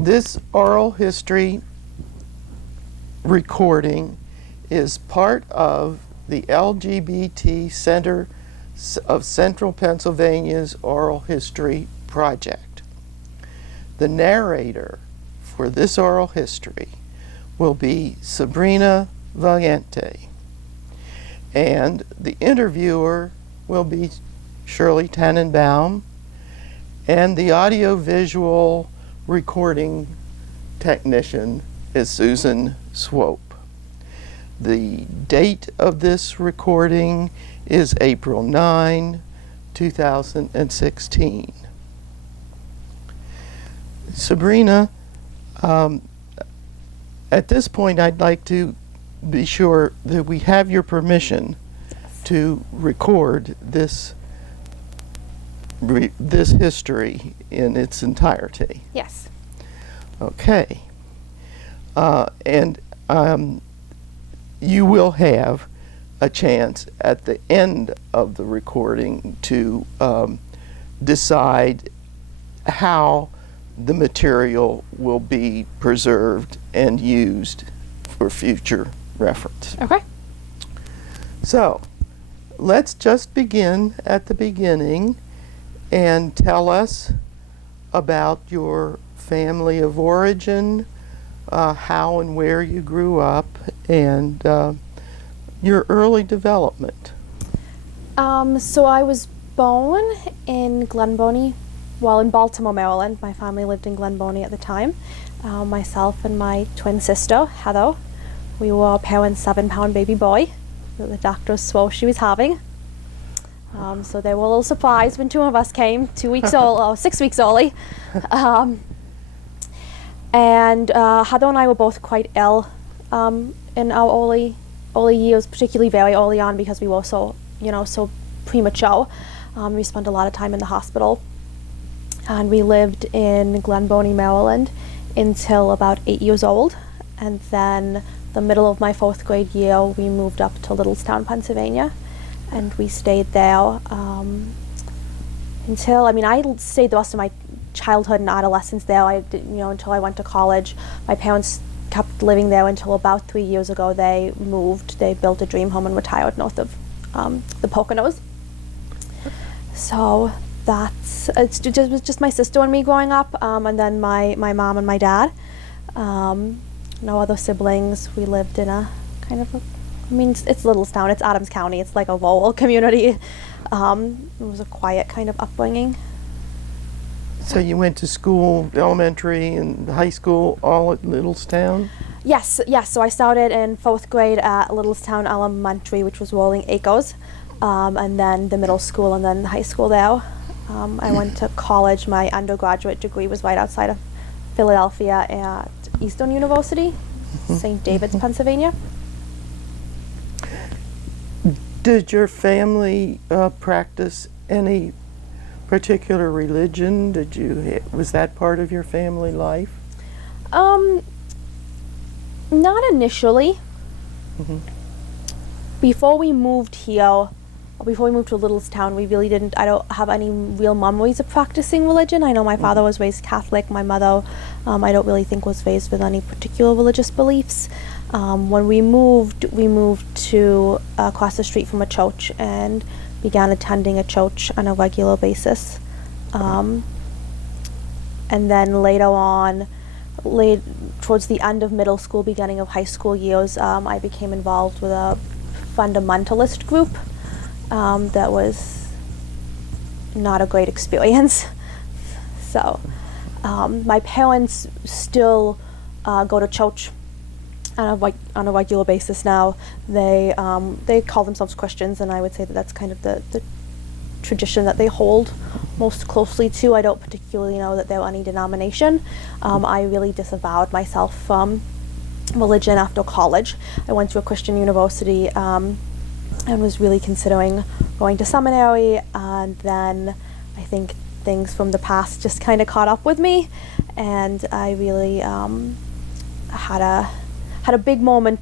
This oral history recording is part of the LGBT Center of Central Pennsylvania's Oral History Project. The narrator for this oral history will be Sabrina Valente, and the interviewer will be Shirley Tannenbaum, and the audio-visual recording technician is Susan Swope. The date of this recording is April 9, 2016. Sabrina, at this point I'd like to be sure that we have your permission to record this history in its entirety. Yes. Okay. And you will have a chance at the end of the recording to decide how the material will be preserved and used for future reference. Okay. So, let's just begin at the beginning and tell us about your family of origin, how and where you grew up, and your early development. So I was born in Glenboney, in Baltimore, Maryland. My family lived in Glenboney at the time. Myself and my twin sister, Heather, we were our parents' 7-pound baby boy that the doctors swore she was having. So they were a little surprised when 2 of us came, 2 weeks old, or 6 weeks early. And Heather and I were both quite ill in our early years, particularly very early on, because we were so premature. We spent a lot of time in the hospital, and we lived in Glenboney, Maryland, until about 8 years old, and then the middle of my 4th grade year, we moved up to Littlestown, Pennsylvania, and we stayed there until I stayed the rest of my childhood and adolescence there. Until I went to college. My parents kept living there until about 3 years ago. They moved. They built a dream home and retired north of the Poconos. So it was just my sister and me growing up, and then my mom and my dad. No other siblings. We lived in a kind of it's Littlestown. It's Adams County. It's like a rural community. It was a quiet kind of upbringing. So you went to school, elementary and high school, all at Littlestown? Yes. So I started in 4th grade at Littlestown Elementary, which was Rolling Acres, and then the middle school and then the high school there. I went to college. My undergraduate degree was right outside of Philadelphia at Eastern University, St. David's, Pennsylvania. Did your family practice any particular religion? Was that part of your family life? Not initially. Mm-hmm. Before we moved to Littlestown, I don't have any real memories of practicing religion. I know my father was raised Catholic. My mother, I don't really think was raised with any particular religious beliefs. When we moved to across the street from a church and began attending a church on a regular basis. And then later on, towards the end of middle school, beginning of high school years, I became involved with a fundamentalist group. That was not a great experience. So my parents still go to church on a regular basis now. They call themselves Christians, and I would say that that's kind of the tradition that they hold most closely to. I don't particularly know that they're any denomination. I really disavowed myself from religion after college. I went to a Christian university and was really considering going to seminary, and then I think things from the past just kind of caught up with me, and I really had a big moment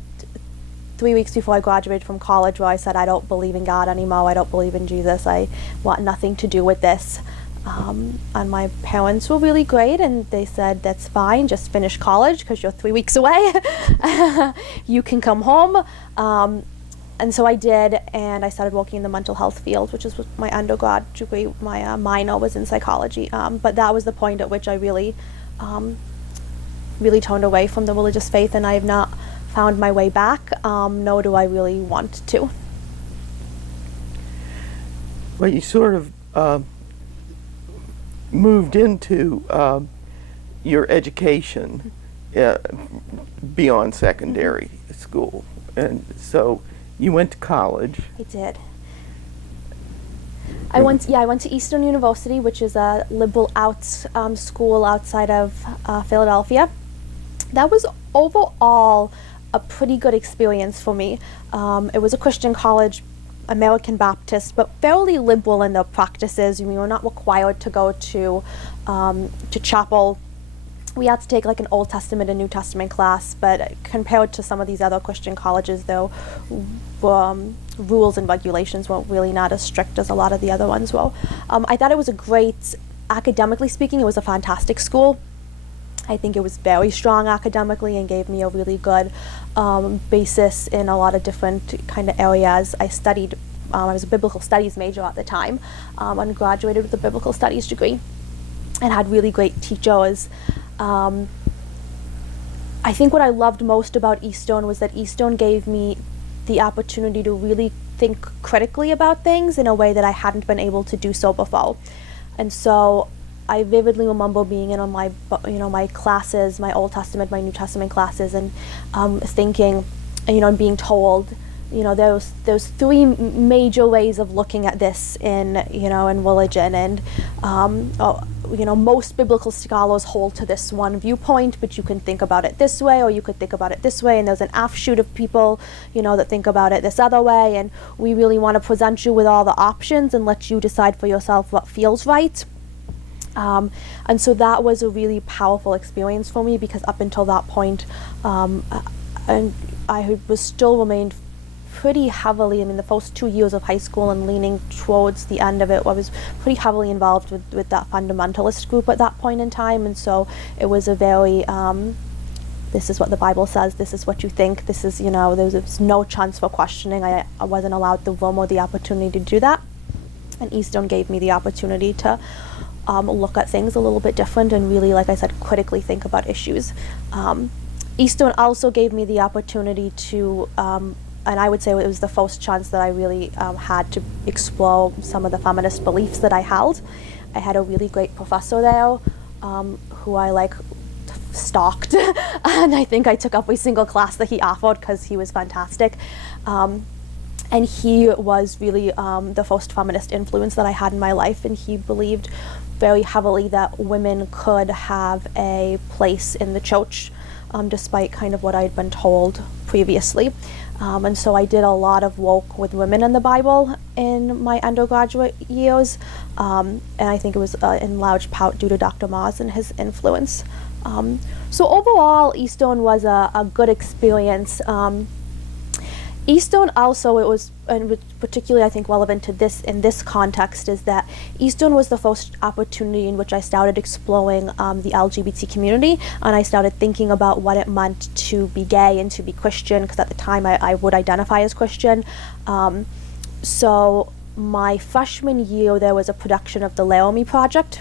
3 weeks before I graduated from college where I said, I don't believe in God anymore. I don't believe in Jesus. I want nothing to do with this. And my parents were really great, and they said, that's fine, just finish college because you're 3 weeks away. You can come home. And so I did, and I started working in the mental health field, which is what my undergrad degree. My minor was in psychology. But that was the point at which I really turned away from the religious faith, and I have not found my way back, nor do I really want to. Well, you sort of moved into your education beyond secondary school, and so you went to college. I did. I went to Eastern University, which is a liberal arts school outside of Philadelphia. That was overall a pretty good experience for me. It was a Christian college, American Baptist, but fairly liberal in their practices. We were not required to go to chapel. We had to take like an Old Testament and New Testament class, but compared to some of these other Christian colleges, though, rules and regulations were really not as strict as a lot of the other ones were. I thought it was a great, academically speaking, it was a fantastic school. I think it was very strong academically and gave me a really good basis in a lot of different kind of areas. I studied, I was a biblical studies major at the time, and graduated with a biblical studies degree, and had really great teachers. I think what I loved most about Eastern was that Eastern gave me the opportunity to really think critically about things in a way that I hadn't been able to do so before. And so I vividly remember being in on my classes, my Old Testament, my New Testament classes, and thinking, and being told, there's three major ways of looking at this in religion, and most biblical scholars hold to this one viewpoint, but you can think about it this way, or you could think about it this way, and there's an offshoot of people, that think about it this other way, and we really want to present you with all the options and let you decide for yourself what feels right. And so that was a really powerful experience for me, because up until that point, and I was still remained pretty heavily, the first 2 years of high school and leaning towards the end of it, I was pretty heavily involved with that fundamentalist group at that point in time. And so it was a very, this is what the Bible says, this is what you think, this is, there was no chance for questioning. I wasn't allowed the room or the opportunity to do that. And Eastern gave me the opportunity to look at things a little bit different and really, like I said, critically think about issues. Eastern also gave me the opportunity to, and I would say it was the first chance that I really had to explore some of the feminist beliefs that I held. I had a really great professor there who I stalked, and I think I took every single class that he offered because he was fantastic. And he was really the first feminist influence that I had in my life, and he believed very heavily that women could have a place in the church, despite kind of what I'd been told previously. And so I did a lot of work with women in the Bible in my undergraduate years, and I think it was in large part due to Dr. Mars and his influence. So overall, Eastern was a good experience. Eastern also, it was, and particularly I think relevant to this in this context, is that Eastern was the first opportunity in which I started exploring the LGBT community, and I started thinking about what it meant to be gay and to be Christian, because at the time I would identify as Christian. So my freshman year there was a production of the Laramie Project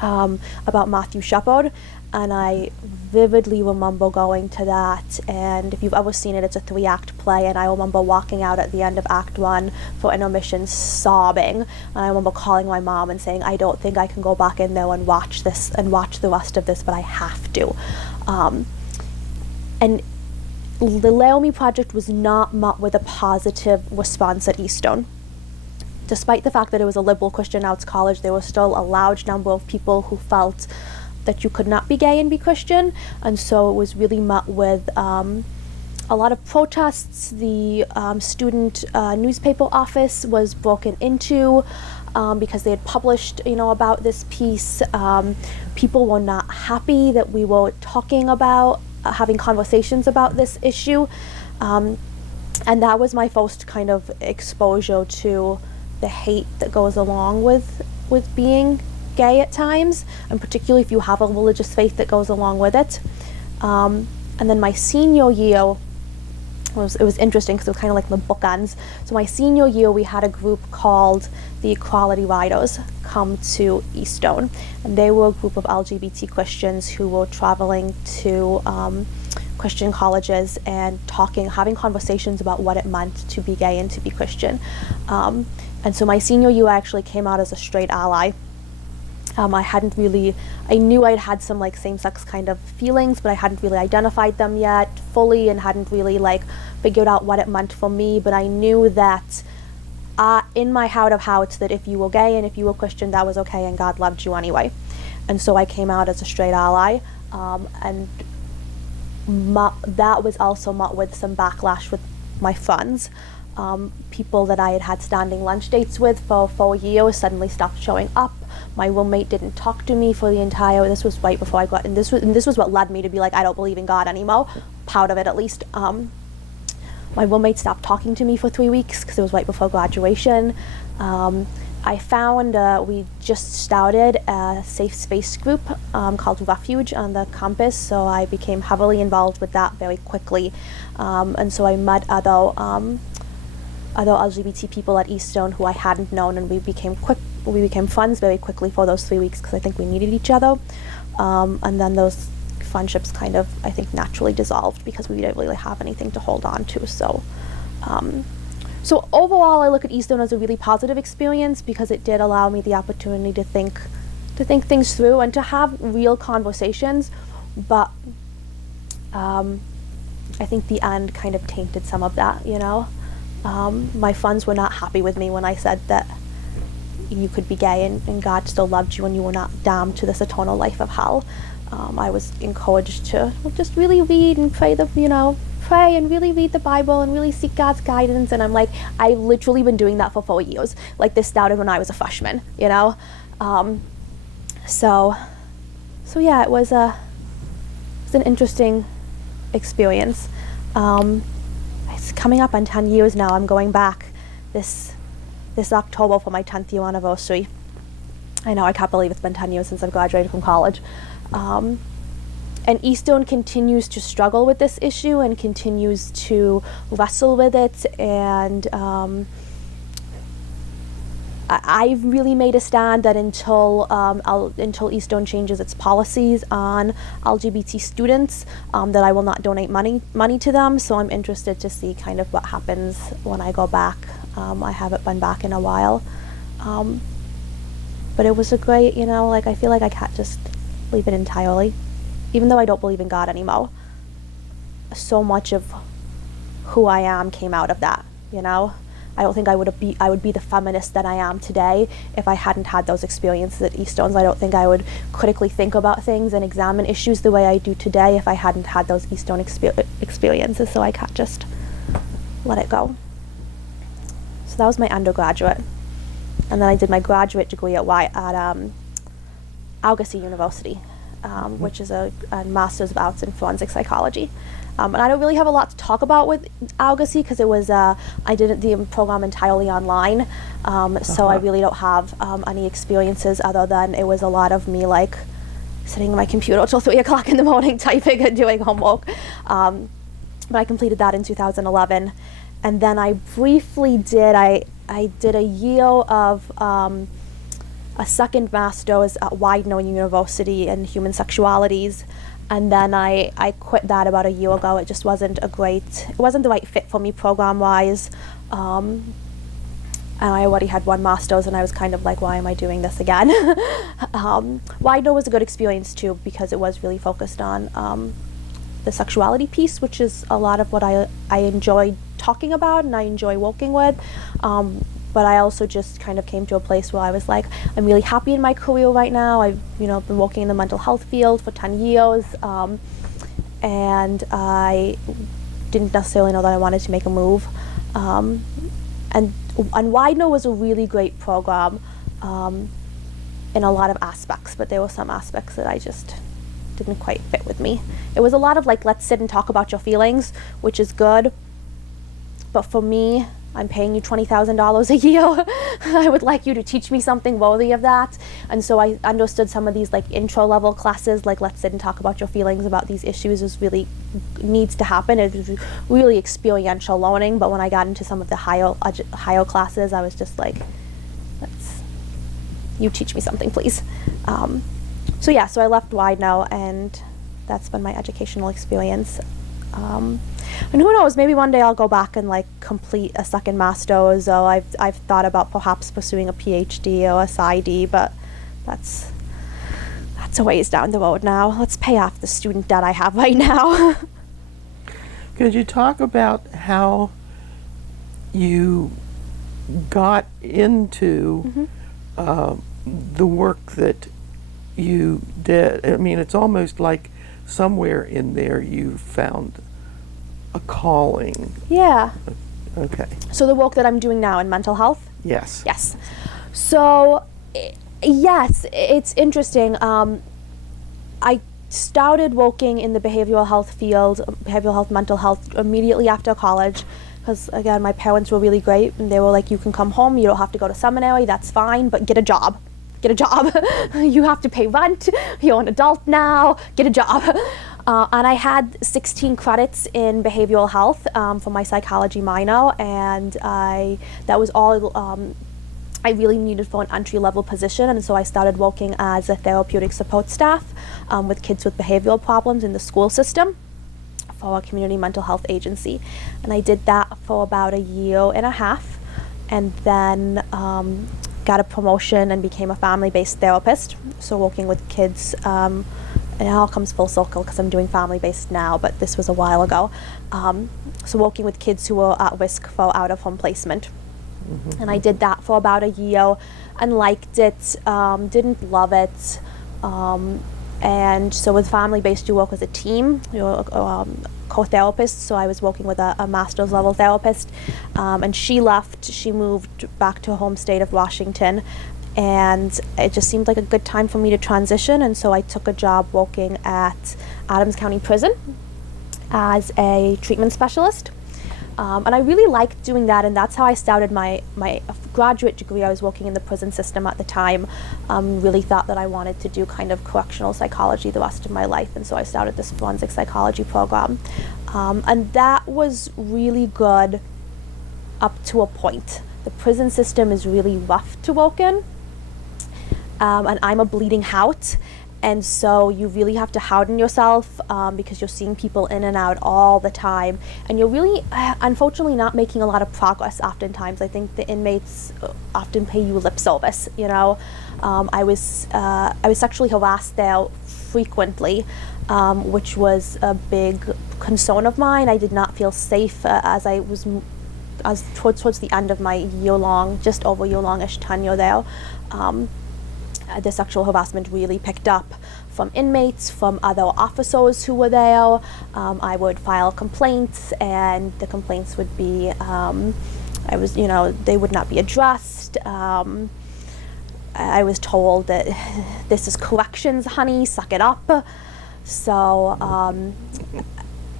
about Matthew Shepard, and I vividly remember going to that, and if you've ever seen it, it's a 3-act play, and I remember walking out at the end of Act 1 for intermission sobbing, and I remember calling my mom and saying, I don't think I can go back in there and watch this and watch the rest of this, but I have to. And the Laramie Project was not met with a positive response at Eastern. Despite the fact that it was a liberal Christian arts college, there was still a large number of people who felt that you could not be gay and be Christian, and so it was really met with a lot of protests. The student newspaper office was broken into because they had published, about this piece. People were not happy that we were talking about, having conversations about this issue, and that was my first kind of exposure to the hate that goes along with with being gay at times, and particularly if you have a religious faith that goes along with it. And then my senior year, it was interesting because it was kind of like the bookends. So my senior year, we had a group called the Equality Riders come to Eastone, and they were a group of LGBT Christians who were traveling to Christian colleges and having conversations about what it meant to be gay and to be Christian. And so my senior year, I actually came out as a straight ally. I knew I'd had some like same-sex kind of feelings, but I hadn't really identified them yet fully and hadn't really like figured out what it meant for me. But I knew that in my heart of hearts that if you were gay and if you were Christian, that was okay and God loved you anyway. And so I came out as a straight ally, and that was also met with some backlash with my friends. People that I had had standing lunch dates with for 4 years suddenly stopped showing up. My roommate didn't talk to me for the entire, this was right before I got, and this was what led me to be like, I don't believe in God anymore, proud of it at least. My roommate stopped talking to me for 3 weeks because it was right before graduation. I found, we just started a safe space group called Refuge on the campus, so I became heavily involved with that very quickly. And so I met other LGBT people at Eastone who I hadn't known, and we became friends very quickly for those 3 weeks because I think we needed each other. And then those friendships kind of, I think, naturally dissolved because we didn't really have anything to hold on to. So overall, I look at Eastone as a really positive experience because it did allow me the opportunity to think things through and to have real conversations. But I think the end kind of tainted some of that, you know. My friends were not happy with me when I said that you could be gay and God still loved you and you were not damned to this eternal life of hell. I was encouraged to just really read and pray and really read the Bible and really seek God's guidance. And I'm like, I've literally been doing that for 4 years. Like, this started when I was a freshman, you know? So yeah, it was an interesting experience. It's coming up on 10 years now. I'm going back this October for my 10th year anniversary. I know, I can't believe it's been 10 years since I've graduated from college. And Eastone continues to struggle with this issue and continues to wrestle with it. And I've really made a stand that until Eastone changes its policies on LGBT students, that I will not donate money to them. So I'm interested to see kind of what happens when I go back. I haven't been back in a while. But it was a great, I feel like I can't just leave it entirely. Even though I don't believe in God anymore, so much of who I am came out of that, you know? I don't think I would be the feminist that I am today if I hadn't had those experiences at Eastone. I don't think I would critically think about things and examine issues the way I do today if I hadn't had those Eastone experiences, so I can't just let it go. So that was my undergraduate. And then I did my graduate degree at Argosy University, which is a Master's of Arts in Forensic Psychology. And I don't really have a lot to talk about with Argosy because it was, I did the program entirely online, so I really don't have any experiences other than it was a lot of me like sitting at my computer till 3 o'clock in the morning typing and doing homework. But I completed that in 2011. And then I briefly I did a year of a second master's at Widener University in Human Sexualities, and then I quit that about a year ago. It just wasn't the right fit for me program-wise, and I already had one master's, and I was kind of like, why am I doing this again? Widener was a good experience too because it was really focused on the sexuality piece, which is a lot of what I enjoy talking about and I enjoy working with. But I also just kind of came to a place where I was like, I'm really happy in my career right now. I've been working in the mental health field for 10 years, and I didn't necessarily know that I wanted to make a move. And Widener was a really great program in a lot of aspects, but there were some aspects that I just didn't quite fit with me. It was a lot of like, let's sit and talk about your feelings, which is good, but for me, I'm paying you $20,000 a year. I would like you to teach me something worthy of that. And so I understood some of these like intro level classes, like let's sit and talk about your feelings about these issues is really needs to happen. It was really experiential learning. But when I got into some of the higher classes, I was just like, you teach me something, please. So yeah, so I left Widener, and that's been my educational experience. And who knows, maybe one day I'll go back and like complete a second master's, or I've thought about perhaps pursuing a PhD or a PsyD, but that's a ways down the road now. Let's pay off the student debt I have right now. Could you talk about how you got into the work that you did? I mean, it's almost like somewhere in there you found a calling. Yeah. Okay. So the work that I'm doing now in mental health? Yes. Yes. So, yes, it's interesting. I started working in the behavioral health field, behavioral health, mental health, immediately after college. Because again, my parents were really great, and they were like, you can come home, you don't have to go to seminary, that's fine, but get a job. Get a job. You have to pay rent, you're an adult now, get a job. And I had 16 credits in behavioral health for my psychology minor, and that was all I really needed for an entry-level position, and so I started working as a therapeutic support staff with kids with behavioral problems in the school system for a community mental health agency. And I did that for about a year and a half, and then got a promotion and became a family-based therapist, so working with kids, and it all comes full circle because I'm doing family-based now, but this was a while ago. So working with kids who were at risk for out-of-home placement. And I did that for about a year and liked it, didn't love it. And so with family-based, you work as a team, you're co-therapist, so I was working with a master's level therapist, and she left, she moved back to her home state of Washington, and it just seemed like a good time for me to transition, and so I took a job working at Adams County Prison as a treatment specialist. And I really liked doing that, and that's how I started my graduate degree. I was working in the prison system at the time, really thought that I wanted to do kind of correctional psychology the rest of my life, and so I started this forensic psychology program. And that was really good up to a point. The prison system is really rough to work in, and I'm a bleeding heart. And so you really have to harden yourself because you're seeing people in and out all the time. And you're really, unfortunately, not making a lot of progress oftentimes. I think the inmates often pay you lip service, you know. I was sexually harassed there frequently, which was a big concern of mine. I did not feel safe as towards the end of my year-long, just over year-long-ish tenure there. The sexual harassment really picked up from inmates, from other officers who were there. I would file complaints, and the complaints would be, they would not be addressed. I was told that this is corrections, honey, suck it up. So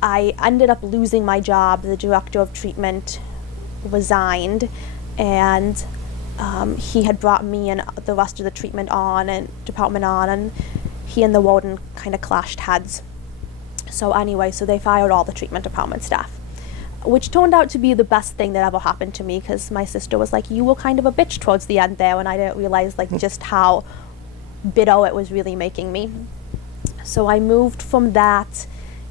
I ended up losing my job. The director of treatment resigned, and he had brought me and the rest of the treatment department on, and he and the warden kind of clashed heads. So anyway, so they fired all the treatment department staff, which turned out to be the best thing that ever happened to me, because my sister was like, you were kind of a bitch towards the end there, and I didn't realize like just how bitter it was really making me. So I moved from that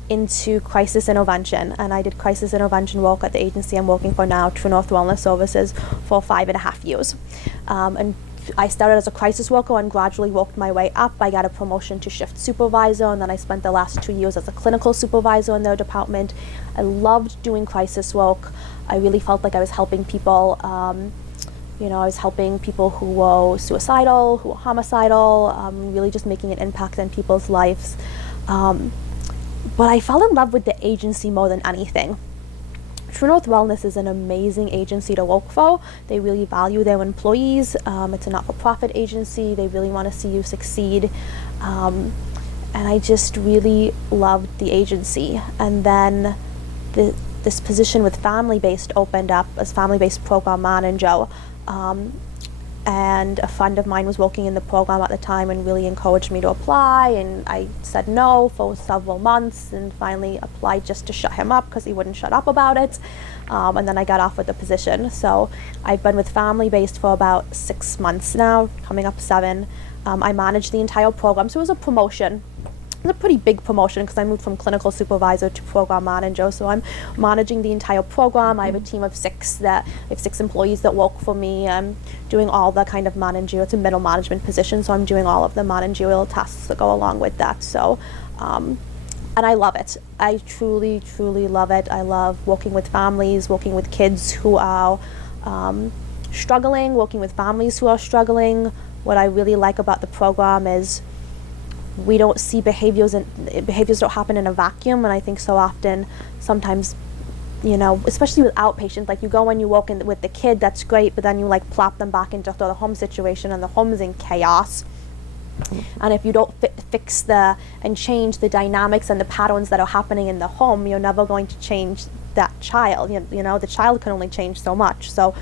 into crisis intervention, and I did crisis intervention work at the agency I'm working for now, True North Wellness Services, for 5.5 years. And I started as a crisis worker and gradually worked my way up. I got a promotion to shift supervisor, and then I spent the last 2 years as a clinical supervisor in their department. I loved doing crisis work. I really felt like I was helping people. I was helping people who were suicidal, who were homicidal, really just making an impact on people's lives. But I fell in love with the agency more than anything. True North Wellness is an amazing agency to work for. They really value their employees. It's a not-for-profit agency. They really want to see you succeed. And I just really loved the agency. And then this position with family-based opened up as family-based program manager. And a friend of mine was working in the program at the time and really encouraged me to apply, and I said no for several months and finally applied just to shut him up because he wouldn't shut up about it. And then I got offered the position. So I've been with Family Based for about 6 months now, coming up 7. I manage the entire program, so it was a promotion. It was a pretty big promotion because I moved from clinical supervisor to program manager. So I'm managing the entire program. I have a team of 6 employees that work for me. I'm doing all the kind of managerial, it's a middle management position, so I'm doing all of the managerial tasks that go along with that. So, and I love it. I truly, truly love it. I love working with families, working with kids who are struggling, working with families who are struggling. What I really like about the program is we don't see behaviors don't happen in a vacuum, and I think so often sometimes, you know, especially with outpatients, like you go and you walk in with the kid, that's great, but then you like plop them back into the home situation and the home's in chaos. And if you don't fix and change the dynamics and the patterns that are happening in the home, you're never going to change that child. You know, the child can only change so much. So,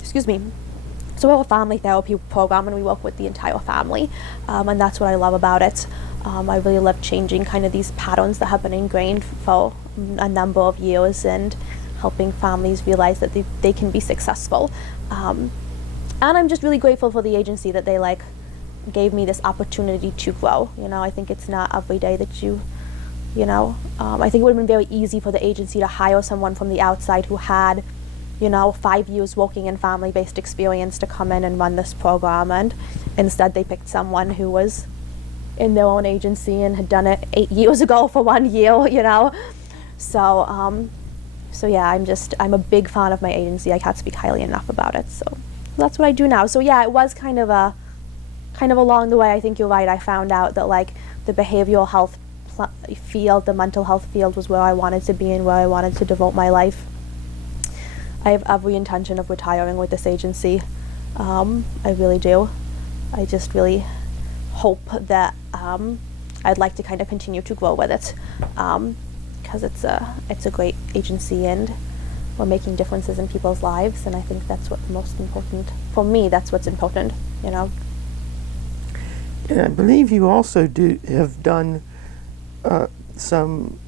excuse me. So we have a family therapy program and we work with the entire family, and that's what I love about it. I really love changing kind of these patterns that have been ingrained for a number of years and helping families realize that they can be successful. And I'm just really grateful for the agency that they gave me this opportunity to grow. You know, I think it's not every day that I think it would have been very easy for the agency to hire someone from the outside who had 5 years working in family-based experience to come in and run this program, and instead they picked someone who was in their own agency and had done it 8 years ago for 1 year, So yeah, I'm a big fan of my agency. I can't speak highly enough about it. So that's what I do now. So yeah, it was kind of along the way. I think you're right. I found out that the behavioral health field, the mental health field was where I wanted to be and where I wanted to devote my life. I have every intention of retiring with this agency. I really do. I just really hope that I'd like to kind of continue to grow with it, because it's a great agency and we're making differences in people's lives, and I think that's what's most important. For me, that's what's important, And I believe you also have done some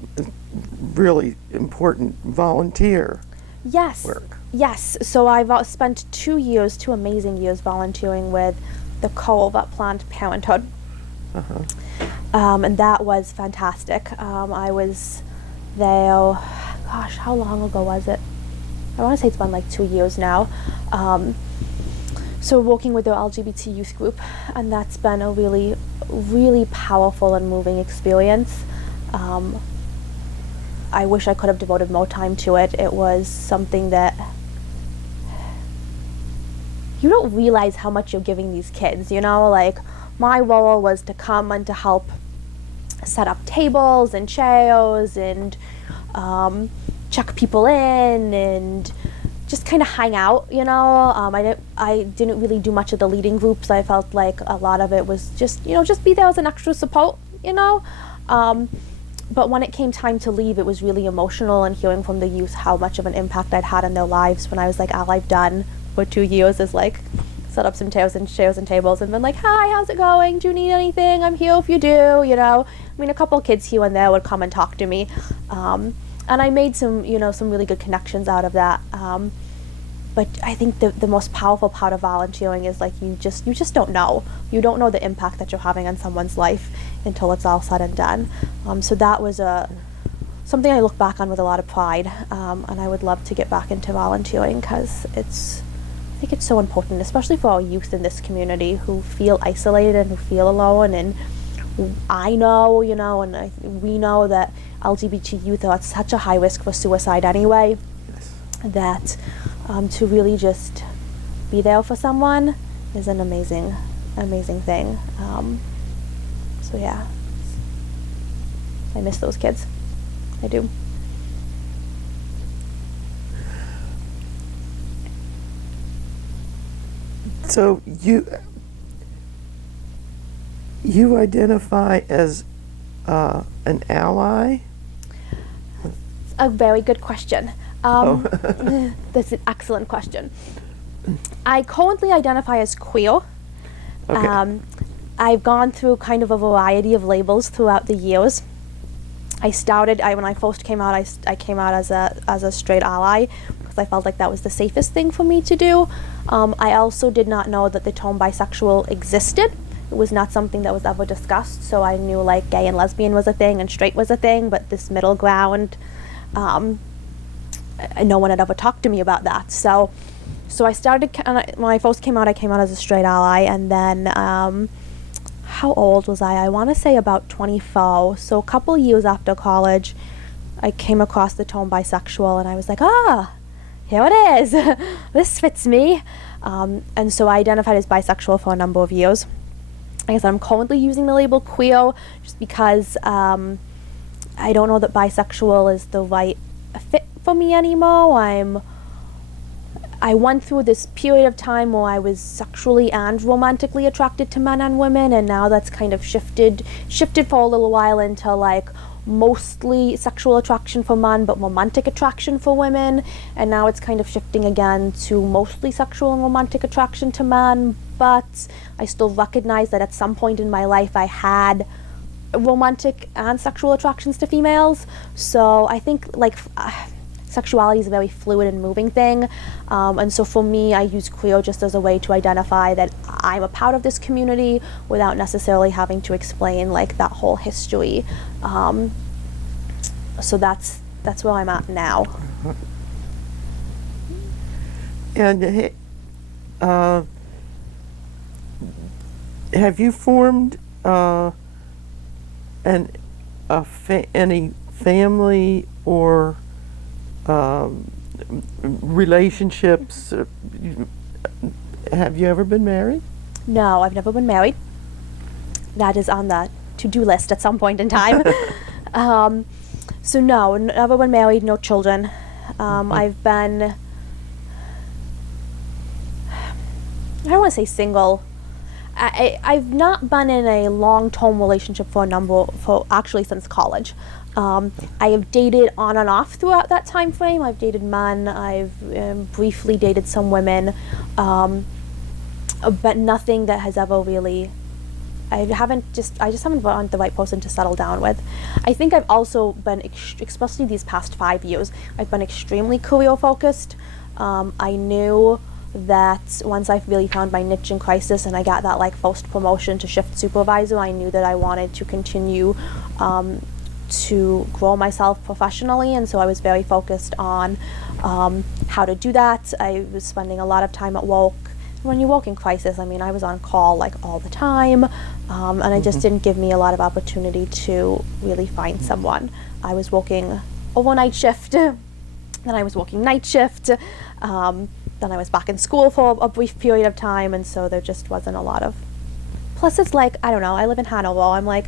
really important volunteer work. Yes. So I've spent 2 amazing years volunteering with the Cove at Planned Parenthood. And that was fantastic. I was there, gosh, how long ago was it? I want to say it's been 2 years now. So working with their LGBT youth group, and that's been a really, really powerful and moving experience. I wish I could have devoted more time to it. It was something that you don't realize how much you're giving these kids, my role was to come and to help set up tables and chairs and check people in and just kind of hang out, I didn't really do much of the leading groups. I felt like a lot of it was just be there as an extra support, But when it came time to leave, it was really emotional, and hearing from the youth how much of an impact I'd had in their lives when I was all I've done for 2 years is set up some chairs and tables and been hi, how's it going? Do you need anything? I'm here if you do, a couple of kids here and there would come and talk to me. And I made some really good connections out of that. But I think the most powerful part of volunteering is you just don't know. You don't know the impact that you're having on someone's life until it's all said and done. So that was something I look back on with a lot of pride, and I would love to get back into volunteering because I think it's so important, especially for our youth in this community who feel isolated and who feel alone. And I know, we know that LGBT youth are at such a high risk for suicide anyway, that to really just be there for someone is an amazing, amazing thing. So yeah, I miss those kids. I do. So you identify as an ally? A very good question. That's an excellent question. I currently identify as queer. Okay. I've gone through kind of a variety of labels throughout the years. When I first came out, I came out as a straight ally because I felt like that was the safest thing for me to do. I also did not know that the term bisexual existed. It was not something that was ever discussed, so I knew like gay and lesbian was a thing and straight was a thing, but this middle ground, no one had ever talked to me about that. So I started, when I first came out, I came out as a straight ally, and then, how old was I? I want to say about 24. So a couple years after college, I came across the term bisexual, and I was like, here it is. This fits me. And so I identified as bisexual for a number of years. Like I said, I'm currently using the label queer just because I don't know that bisexual is the right fit for me anymore. I went through this period of time where I was sexually and romantically attracted to men and women, and now that's kind of shifted for a little while into like mostly sexual attraction for men but romantic attraction for women, and now it's kind of shifting again to mostly sexual and romantic attraction to men, but I still recognize that at some point in my life I had romantic and sexual attractions to females. So I think like sexuality is a very fluid and moving thing, and so for me, I use queer just as a way to identify that I'm a part of this community without necessarily having to explain like that whole history. So that's where I'm at now. And have you formed any family or relationships? Have you ever been married? No, I've never been married. That is on the to-do list at some point in time. So no, never been married, no children. I've been, I don't want to say single. I've not been in a long-term relationship for actually since college. I have dated on and off throughout that time frame. I've dated men, I've briefly dated some women, but nothing that has ever really, I just haven't found the right person to settle down with. I think I've also been, especially these past 5 years, I've been extremely career focused. I knew that once I really found my niche in crisis and I got that like first promotion to shift supervisor, I knew that I wanted to continue to grow myself professionally, and so I was very focused on how to do that. I was spending a lot of time at work. When you work in crisis, I mean, I was on call like all the time, and it just didn't give me a lot of opportunity to really find someone. I was working overnight shift, then I was working night shift, then I was back in school for a brief period of time, and so there just wasn't a lot of, plus it's like, I don't know, I live in Hanover, I'm like,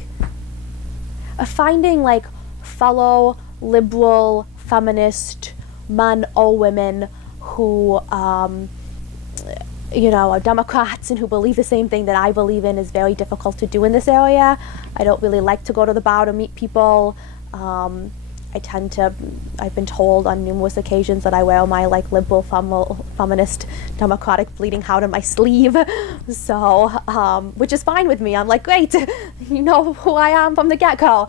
finding like fellow liberal feminist men or women who are Democrats and who believe the same thing that I believe in is very difficult to do in this area. I don't really like to go to the bar to meet people. I've been told on numerous occasions that I wear my like liberal feminist democratic bleeding heart on my sleeve, so which is fine with me. I'm like, great, you know who I am from the get-go,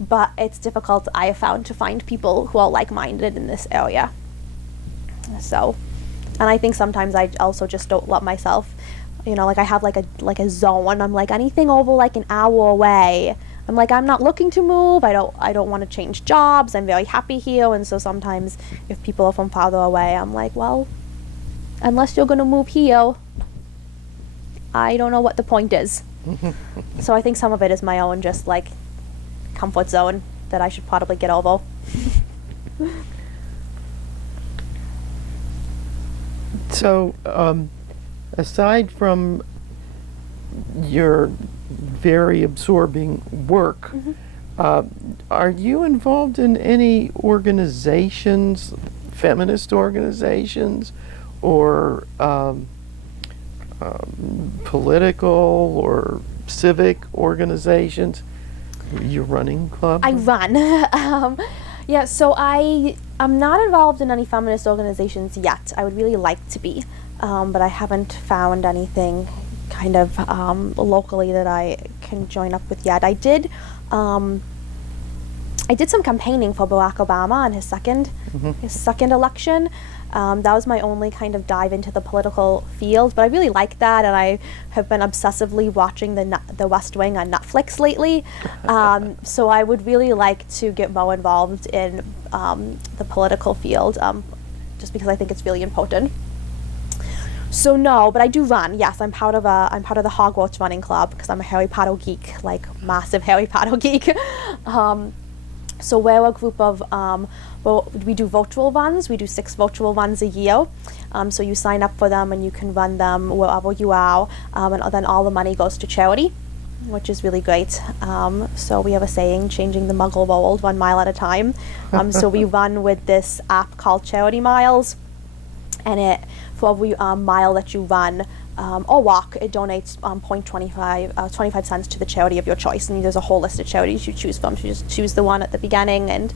but it's difficult, I have found, to find people who are like-minded in this area. So, and I think sometimes I also just don't let myself, like I have like a zone. I'm like, anything over like an hour away, I'm like, I'm not looking to move. I don't want to change jobs. I'm very happy here. And so sometimes if people are from farther away, I'm like, well, unless you're going to move here, I don't know what the point is. So I think some of it is my own just like comfort zone that I should probably get over. So, aside from your very absorbing work, are you involved in any organizations, feminist organizations, or political or civic organizations? Your running club? I run. Yeah, so I'm not involved in any feminist organizations yet. I would really like to be, but I haven't found anything kind of locally that I can join up with yet. I did some campaigning for Barack Obama in his second election. That was my only kind of dive into the political field, but I really like that, and I have been obsessively watching the West Wing on Netflix lately. So I would really like to get more involved in the political field, just because I think it's really important. So no, but I do run. Yes, I'm part of the Hogwarts running club because I'm a Harry Potter geek, like massive Harry Potter geek. So we're a group of, we do virtual runs. We do 6 virtual runs a year. So you sign up for them and you can run them wherever you are. And then all the money goes to charity, which is really great. So we have a saying, changing the muggle world 1 mile at a time. So we run with this app called Charity Miles. And for every mile that you run, or walk, it donates 25 cents to the charity of your choice. And there's a whole list of charities you choose from. So you just choose the one at the beginning, and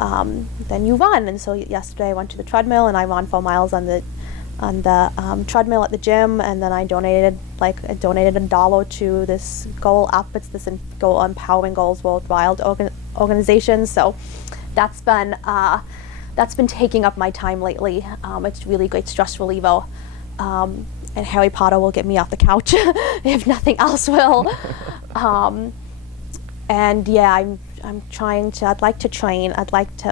then you run. And so yesterday I went to the treadmill and I ran 4 miles on the treadmill at the gym, and then I donated $1 to this goal app. It's this goal Empowering Goals Worldwide organization. So that's been taking up my time lately. It's really great stress reliever. And Harry Potter will get me off the couch if nothing else will. And yeah, I'm trying to, I'd like to train.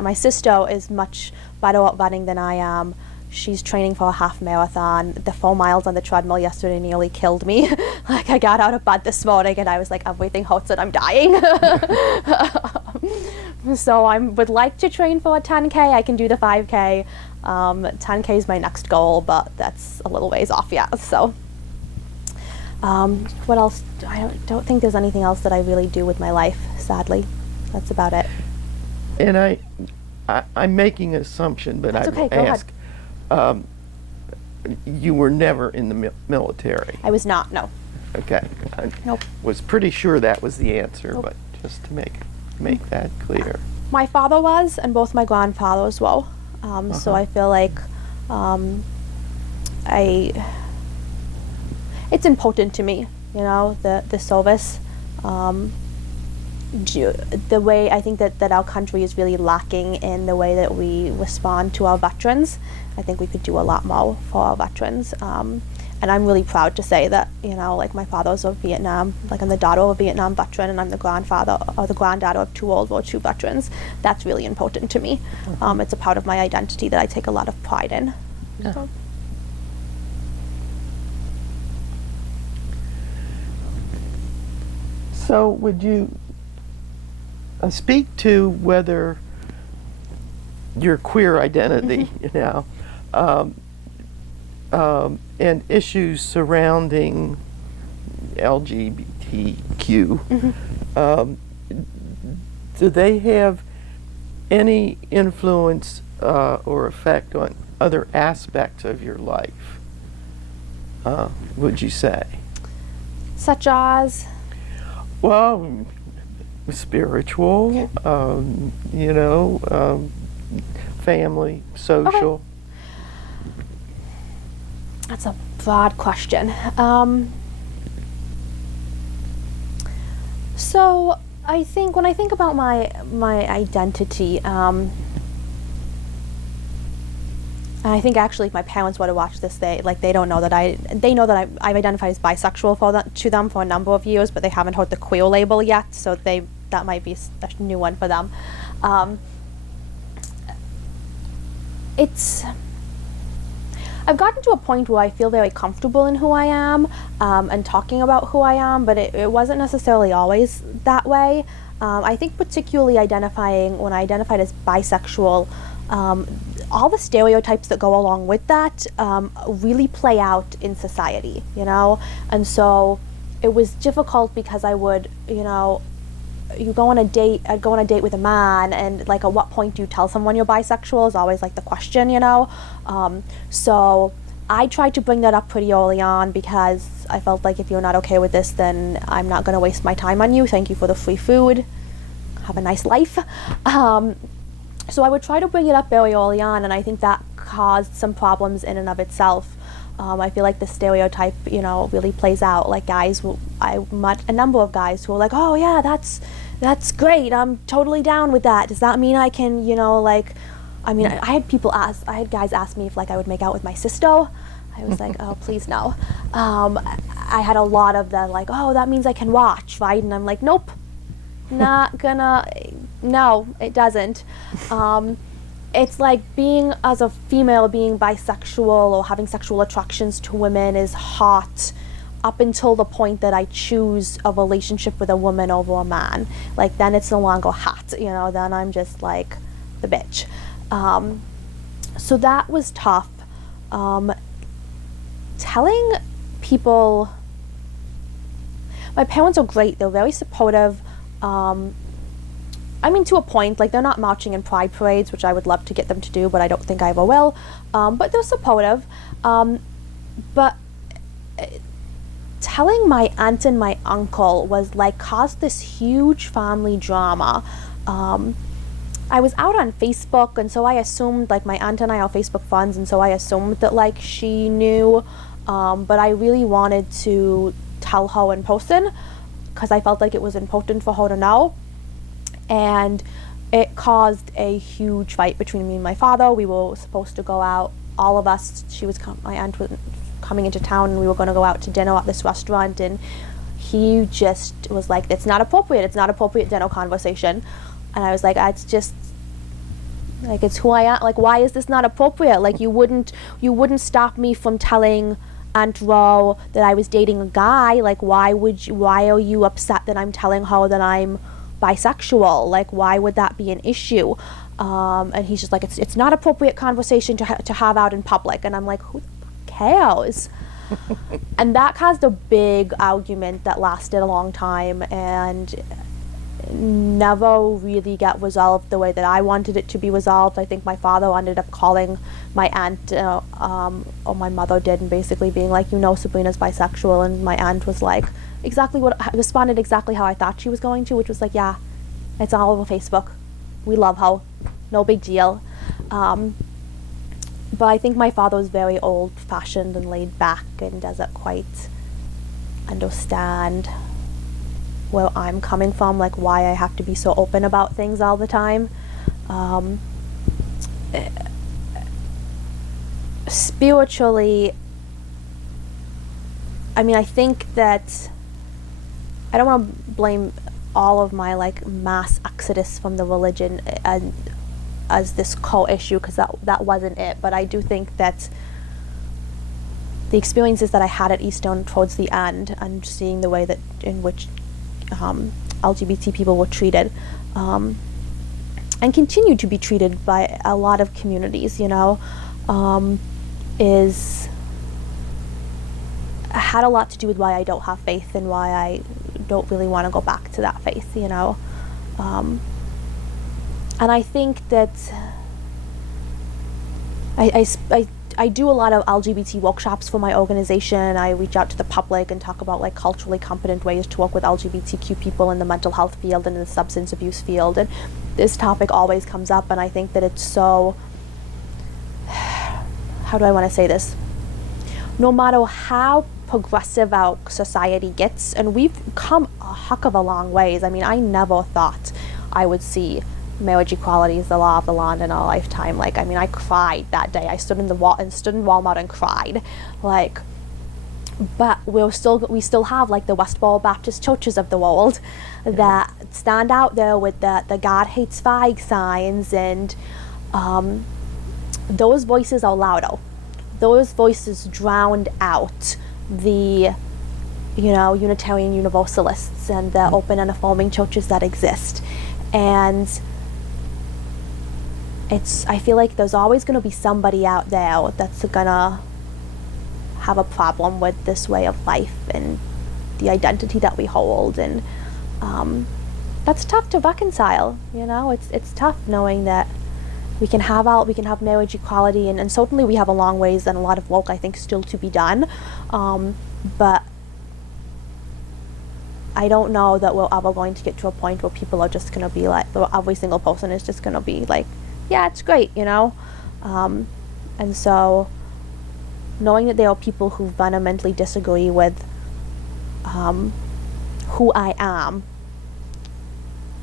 My sister is much better at running than I am. She's training for a half marathon. The 4 miles on the treadmill yesterday nearly killed me. Like, I got out of bed this morning and I was like, everything hurts and I'm dying. So I would like to train for a 10K. I can do the 5K. 10K is my next goal, but that's a little ways off yet. So what else? I don't think there's anything else that I really do with my life, sadly. That's about it. And I'm making an assumption, but I will ask. You were never in the military. I was not, no. Okay. I Nope. was pretty sure that was the answer, but just to make that clear. My father was, and both my grandfathers were. So I feel like it's important to me, the service. The way I think that our country is really lacking in the way that we respond to our veterans. I think we could do a lot more for our veterans. And I'm really proud to say that, like my father's of Vietnam, like I'm the daughter of a Vietnam veteran, and I'm the grandfather or the granddaughter of 2 World War II veterans. That's really important to me. It's a part of my identity that I take a lot of pride in. Yeah. So would you speak to whether your queer identity, and issues surrounding LGBTQ, do they have any influence or effect on other aspects of your life, would you say? Such as? Well, spiritual, family, social. Okay. That's a broad question. So I think when I think about my identity, and I think actually if my parents were to watch this, they don't know that they know that I've identified as bisexual to them for a number of years, but they haven't heard the queer label yet, so that might be a new one for them. I've gotten to a point where I feel very comfortable in who I am, and talking about who I am, but it wasn't necessarily always that way. I think particularly when I identified as bisexual, all the stereotypes that go along with that really play out in society, and so it was difficult because I would, I'd go on a date with a man, and like at what point do you tell someone you're bisexual is always like the question, so I tried to bring that up pretty early on because I felt like if you're not okay with this, then I'm not going to waste my time on you. Thank you for the free food. Have a nice life. So I would try to bring it up very early on, and I think that caused some problems in and of itself. I feel like the stereotype, really plays out. Like I met a number of guys who were like, "Oh yeah, that's great. I'm totally down with that. Does that mean I can, I had guys ask me if like I would make out with my sister. I was like, oh, please no. I had a lot of the like, oh, that means I can watch, right? And I'm like, nope, not gonna. No, it doesn't. It's like being as a female, being bisexual or having sexual attractions to women is hot up until the point that I choose a relationship with a woman over a man. Like then it's no longer hot, then I'm just like the bitch. So that was tough. Telling people, my parents are great, they're very supportive. To a point, like they're not marching in pride parades, which I would love to get them to do, but I don't think I ever will. But they're supportive. But telling my aunt and my uncle was like caused this huge family drama. I was out on Facebook, and so I assumed, like my aunt and I are Facebook friends, and so I assumed that like she knew, but I really wanted to tell her in person because I felt like it was important for her to know. And it caused a huge fight between me and my father. We were supposed to go out, all of us. My aunt was coming into town, and we were going to go out to dinner at this restaurant, and he just was like, it's not appropriate dinner conversation. And I was like, it's just like, it's who I am. Like, why is this not appropriate? Like, you wouldn't stop me from telling Aunt Ro that I was dating a guy. Like, why are you upset that I'm telling her that I'm bisexual? Like, why would that be an issue? And he's just like, it's not appropriate conversation to have out in public. And I'm like, who the fuck cares? And that caused a big argument that lasted a long time and never really got resolved the way that I wanted it to be resolved. I think my father ended up calling my aunt, or my mother did, and basically being like, Sabrina's bisexual. And my aunt was like, responded exactly how I thought she was going to, which was like, yeah, it's all over Facebook. We love her. No big deal. But I think my father was very old-fashioned and laid back and doesn't quite understand where I'm coming from, like why I have to be so open about things all the time. Spiritually, I think that I don't want to blame all of my like mass exodus from the religion as this core issue, because that wasn't it. But I do think that the experiences that I had at Eastern towards the end, and seeing the way that in which LGBT people were treated, and continue to be treated by a lot of communities, had a lot to do with why I don't have faith and why I don't really want to go back to that faith, and I think that I do a lot of LGBT workshops for my organization. I reach out to the public and talk about like culturally competent ways to work with LGBTQ people in the mental health field and in the substance abuse field. And this topic always comes up, and I think that it's so, how do I want to say this? No matter how progressive our society gets, and we've come a heck of a long ways. I never thought I would see marriage equality is the law of the land in our lifetime. Like, I cried that day. I stood in Walmart and cried. Like, but we still have like the Westboro Baptist churches of the world that stand out there with the God hates fag signs, and those voices are louder. Those voices drowned out the Unitarian Universalists and the open and affirming churches that exist. And I feel like there's always going to be somebody out there that's gonna have a problem with this way of life and the identity that we hold, and that's tough to reconcile. It's tough knowing that we can have marriage equality, and certainly we have a long ways and a lot of work, I think, still to be done, but I don't know that we're ever going to get to a point where people are just going to be like, every single person is just going to be like yeah, it's great, and so knowing that there are people who fundamentally disagree with who I am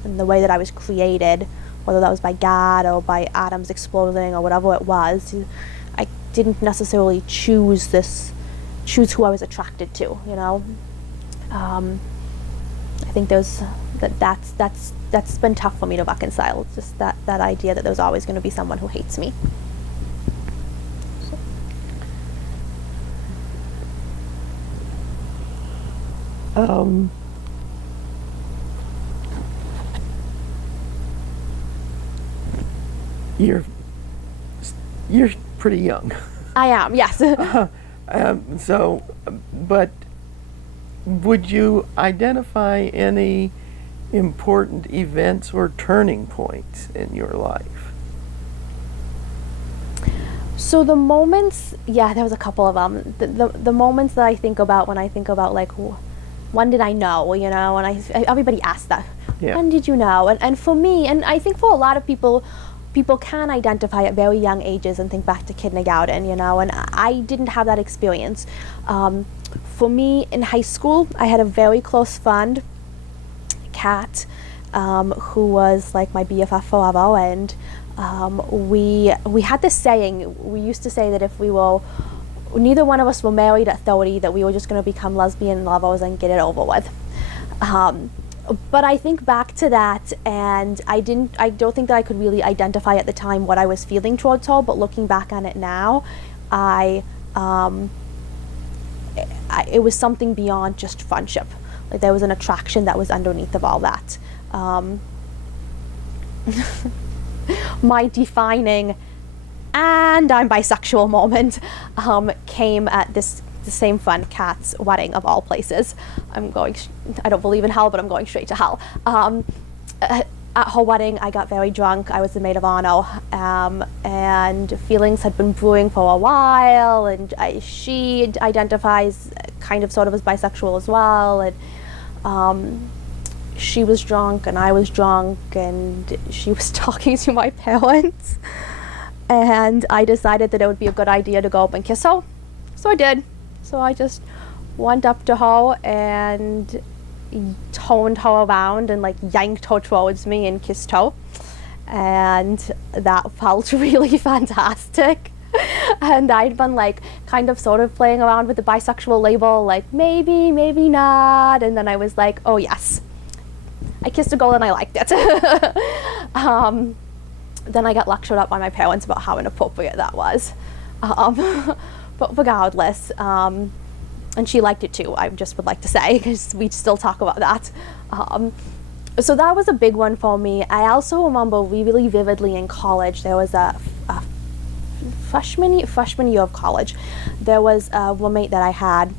and the way that I was created, whether that was by God or by atoms exploding or whatever it was, I didn't necessarily choose who I was attracted to, I think that's been tough for me to reconcile. It's just that idea that there's always going to be someone who hates me. You're pretty young. I am, yes. But would you identify any important events or turning points in your life? So the moments, yeah, there was a couple of them. The moments that I think about when I think about like, when did I know, and everybody asks that. Yeah. When did you know? And for me, and I think for a lot of people can identify at very young ages and think back to kindergarten, and I didn't have that experience. For me, in high school, I had a very close friend, Kat, who was like my BFF forever, and we had this saying. We used to say that if neither one of us were married at 30, that we were just going to become lesbian lovers and get it over with. But I think back to that, and I don't think that I could really identify at the time what I was feeling towards her, but looking back on it now, it was something beyond just friendship. Like there was an attraction that was underneath of all that. My defining and I'm bisexual moment came at the same friend Kat's wedding of all places. I don't believe in hell, but I'm going straight to hell. At her wedding, I got very drunk. I was the maid of honor, and feelings had been brewing for a while, and she identifies kind of sort of as bisexual as well, and she was drunk and I was drunk, and she was talking to my parents, and I decided that it would be a good idea to go up and kiss her. So I did. So I just went up to her and toned her around and like yanked her towards me and kissed her, and that felt really fantastic. And I'd been like kind of sort of playing around with the bisexual label, like maybe not, and then I was like, oh yes, I kissed a girl and I liked it. Then I got lectured up by my parents about how inappropriate that was, but regardless, and she liked it too, I just would like to say, because we still talk about that. So that was a big one for me. I also remember really vividly in college, there was a freshman year of college, there was a roommate that I had,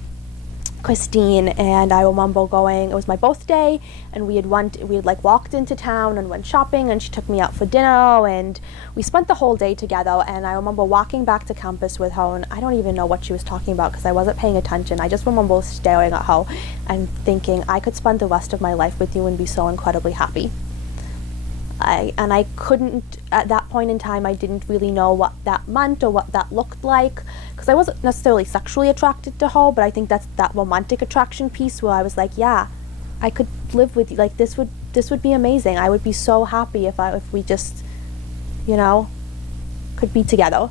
Christine, and I remember it was my birthday, and we had walked into town and went shopping, and she took me out for dinner, and we spent the whole day together. And I remember walking back to campus with her, and I don't even know what she was talking about because I wasn't paying attention. I just remember staring at her and thinking, I could spend the rest of my life with you and be so incredibly happy. I couldn't, at that point in time, I didn't really know what that meant or what that looked like, because I wasn't necessarily sexually attracted to her, but I think that's that romantic attraction piece where I was like, yeah, I could live with you, like this would be amazing. I would be so happy if we just, could be together.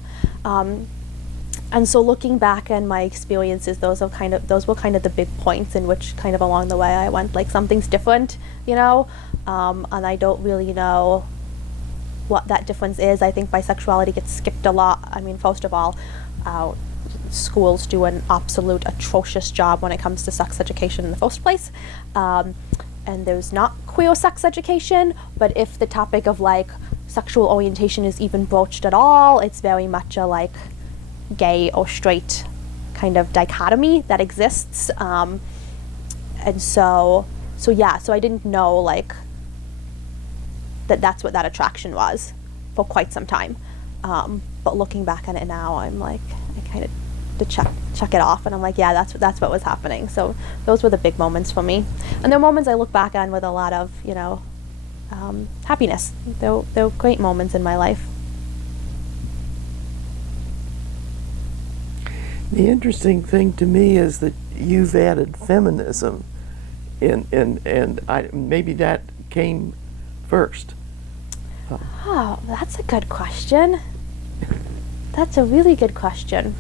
And so looking back on my experiences, those were kind of the big points in which kind of along the way I went like, something's different, and I don't really know what that difference is. I think bisexuality gets skipped a lot. I mean, first of all, schools do an absolute atrocious job when it comes to sex education in the first place. And there's not queer sex education, but if the topic of like sexual orientation is even broached at all, it's very much a like gay or straight kind of dichotomy that exists. And so I didn't know like that's what that attraction was for quite some time. But looking back on it now, I'm like, I kind of to check it off, and I'm like, yeah, that's what was happening. So those were the big moments for me, and they're moments I look back on with a lot of happiness. They're great moments in my life. The interesting thing to me is that you've added feminism, and maybe that came first. Oh, that's a good question. That's a really good question.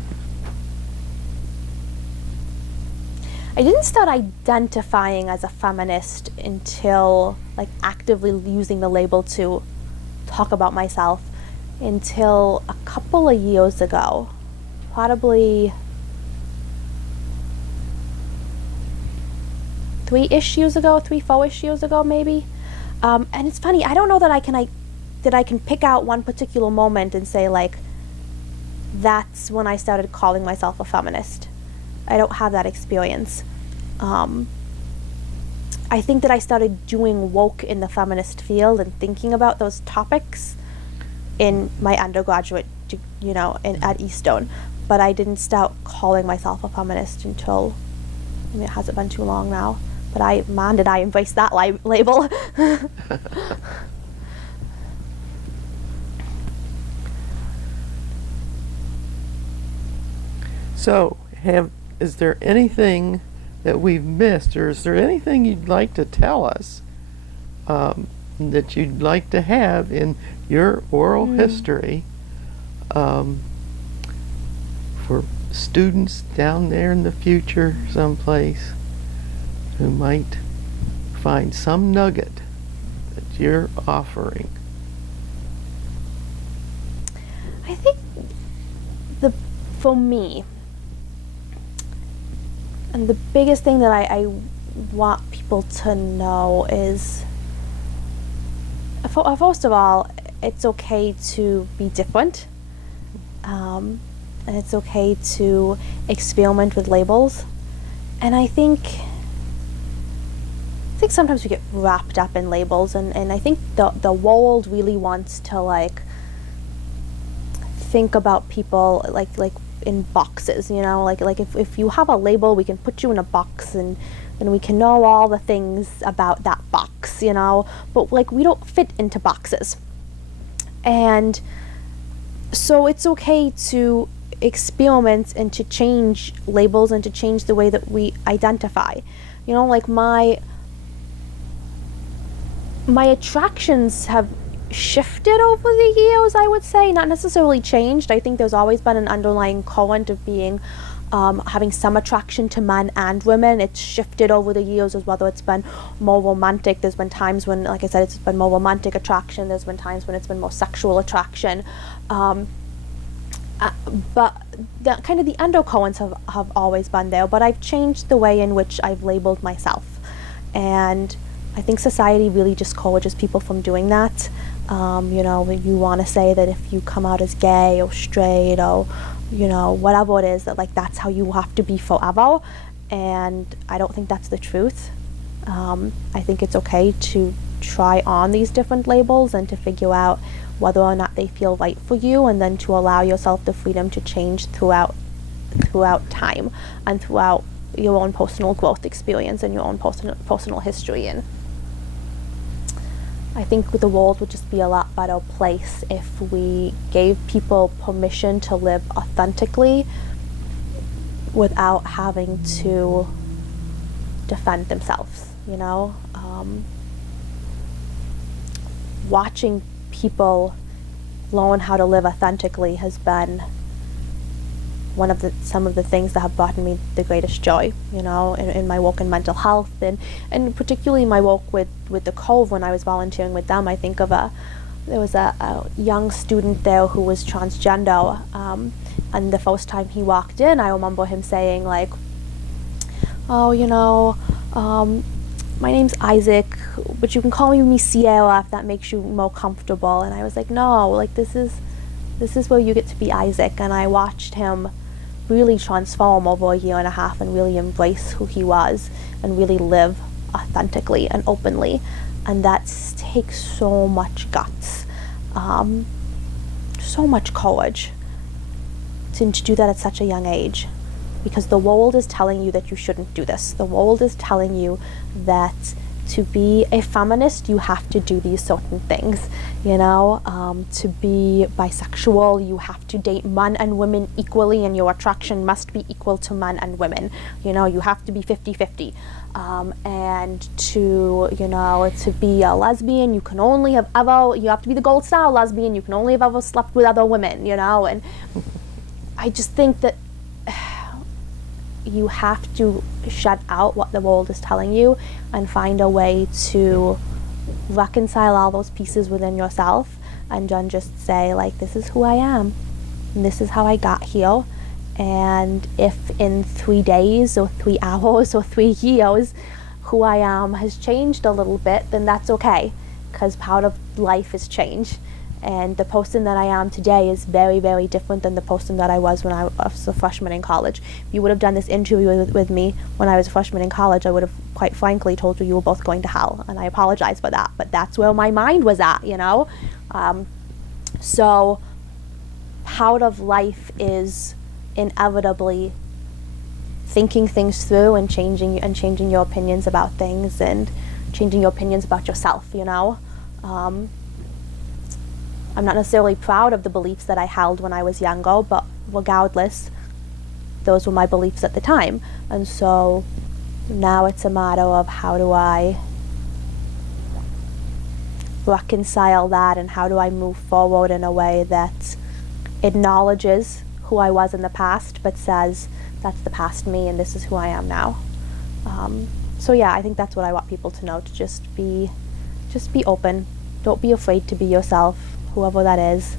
I didn't start identifying as a feminist until, like, actively using the label to talk about myself until a couple of years ago. Probably 3-ish years ago, 4-ish years ago, maybe. And it's funny, I don't know that I can pick out one particular moment and say, like, that's when I started calling myself a feminist. I don't have that experience. I think that I started doing woke in the feminist field and thinking about those topics in my undergraduate, at Eastone. But I didn't start calling myself a feminist until, it hasn't been too long now. But did I embrace that label. So, is there anything that we've missed, or is there anything you'd like to tell us that you'd like to have in your oral history for students down there in the future someplace who might find some nugget that you're offering? I think for me, and the biggest thing that I want people to know is, first of all, it's okay to be different, and it's okay to experiment with labels. And I think sometimes we get wrapped up in labels, and I think the world really wants to, like, think about people like in boxes, like if you have a label, we can put you in a box and we can know all the things about that box, but, like, we don't fit into boxes. And so it's okay to experiment and to change labels and to change the way that we identify. Like, my attractions have shifted over the years, I would say, not necessarily changed. I think there's always been an underlying current of being having some attraction to men and women. It's shifted over the years, as whether it's been more romantic. There's been times when, like I said, it's been more romantic attraction. There's been times when it's been more sexual attraction. But the undercurrents have always been there. But I've changed the way in which I've labeled myself, and I think society really discourages people from doing that. You want to say that if you come out as gay or straight or, whatever it is, that, like, that's how you have to be forever. And I don't think that's the truth. I think it's okay to try on these different labels and to figure out whether or not they feel right for you, and then to allow yourself the freedom to change throughout time and throughout your own personal growth experience and your own personal history. And I think the world would just be a lot better place if we gave people permission to live authentically without having to defend themselves, Watching people learn how to live authentically has been some of the things that have brought me the greatest joy, in my work in mental health, and particularly my work with the Cove. When I was volunteering with them, I think there was a young student there who was transgender, and the first time he walked in, I remember him saying, like, oh, my name's Isaac, but you can call me Sierra if that makes you more comfortable. And I was like, no, like, this is where you get to be Isaac. And I watched him really transform over a year and a half and really embrace who he was and really live authentically and openly. And that takes so much guts, so much courage to do that at such a young age, because the world is telling you that you shouldn't do this. The world is telling you that to be a feminist, you have to do these certain things, you know. To be bisexual, you have to date men and women equally, and your attraction must be equal to men and women. You know, you have to be 50-50. And to, you know, to be a lesbian, you have to be the gold star lesbian, you can only have ever slept with other women, you know. And I just think that you have to shut out what the world is telling you and find a way to reconcile all those pieces within yourself, and then just say, like, this is who I am, and this is how I got here. And if in 3 days or 3 hours or 3 years who I am has changed a little bit, then that's okay, because part of life is change. And the person that I am today is very, very different than the person that I was when I was a freshman in college. If you would have done this interview with me when I was a freshman in college, I would have quite frankly told you were both going to hell, and I apologize for that. But that's where my mind was at, you know? So part of life is inevitably thinking things through and changing your opinions about things, and changing your opinions about yourself, you know? I'm not necessarily proud of the beliefs that I held when I was younger, but regardless, those were my beliefs at the time. And so now it's a matter of, how do I reconcile that, and how do I move forward in a way that acknowledges who I was in the past, but says, that's the past me and this is who I am now. So yeah, I think that's what I want people to know, to just be open. Don't be afraid to be yourself, whoever that is,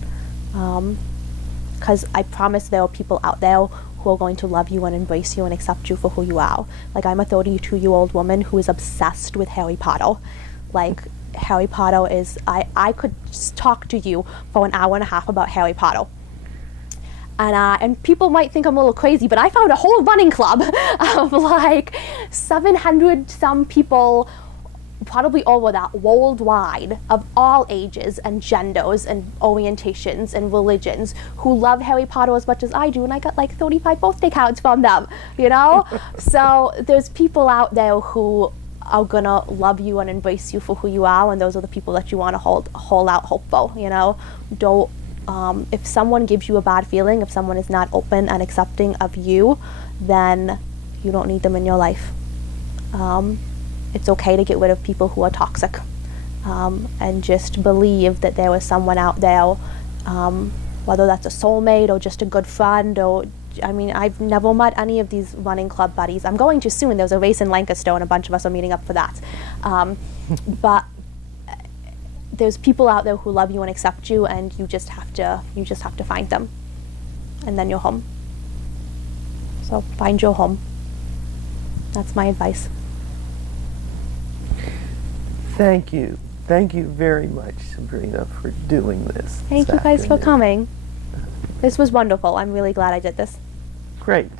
because I promise there are people out there who are going to love you and embrace you and accept you for who you are. Like, I'm a 32-year-old woman who is obsessed with Harry Potter. Like, Harry Potter is, I could talk to you for an hour and a half about Harry Potter. And people might think I'm a little crazy, but I found a whole running club of like 700 some people, probably over that, worldwide, of all ages and genders and orientations and religions, who love Harry Potter as much as I do, and I got like 35 birthday cards from them, you know? So there's people out there who are gonna love you and embrace you for who you are, and those are the people that you want to hold out hope for, you know? Don't, if someone gives you a bad feeling, if someone is not open and accepting of you, then you don't need them in your life. It's okay to get rid of people who are toxic, and just believe that there is someone out there, whether that's a soulmate or just a good friend, or, I mean, I've never met any of these running club buddies. I'm going to soon. There's a race in Lancaster and a bunch of us are meeting up for that. But there's people out there who love you and accept you, and you just have to find them, and then you're home. So find your home. That's my advice. Thank you very much, Sabrina, for doing this. Thank you guys for coming. This was wonderful. I'm really glad I did this. Great.